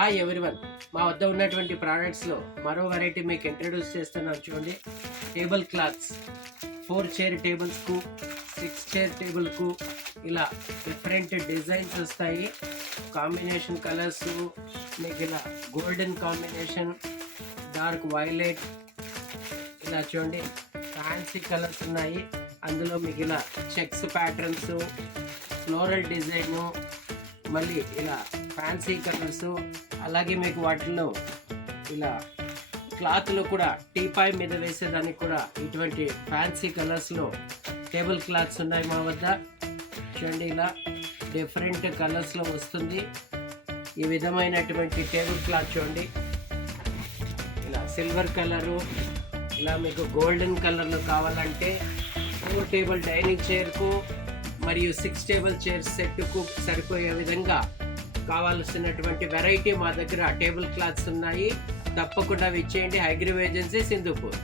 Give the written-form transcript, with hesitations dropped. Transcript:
Hi everyone, మా వద్ద ఉన్నటువంటి ప్రోడక్ట్స్లో మరో వెరైటీ మీకు ఇంట్రడ్యూస్ చేస్తున్నాను. చూడండి, టేబుల్ క్లాత్స్ 4 చైర్ టేబుల్స్కు 6 చైర్ టేబుల్కు ఇలా డిఫరెంట్ డిజైన్స్ వస్తాయి. కాంబినేషన్ కలర్స్ మీకు ఇలా గోల్డెన్ కాంబినేషన్, డార్క్ వైలెట్, ఇలా చూడండి ఫ్యాన్సీ కలర్స్ ఉన్నాయి. అందులో మీకు ఇలా చెక్స్ ప్యాటర్న్స్, ఫ్లోరల్ డిజైను, మళ్ళీ ఇలా ఫ్యాన్సీ కలర్స్, అలాగే మీకు వాటిల్లో ఇలా క్లాత్లో కూడా టీపాయ్ మీద వేసేదానికి కూడా ఇటువంటి ఫ్యాన్సీ కలర్స్లో టేబుల్ క్లాత్స్ ఉన్నాయి మా వద్ద. చూడండి, ఇలా డిఫరెంట్ కలర్స్లో వస్తుంది. ఈ విధమైనటువంటి టేబుల్ క్లాత్ చూడండి, ఇలా సిల్వర్ కలరు, ఇలా మీకు గోల్డెన్ కలర్లో కావాలంటే 4 టేబుల్ డైనింగ్ చైర్కు మరియు 6 టేబుల్ చైర్ సెట్కు సరిపోయే విధంగా కావాల్సినటువంటి వెరైటీ మా దగ్గర టేబుల్ క్లాత్స్ ఉన్నాయి. తప్పకుండా విచ్చేయండి. హైగ్రీవ్ ఏజెన్సీ, సింధుపూర్.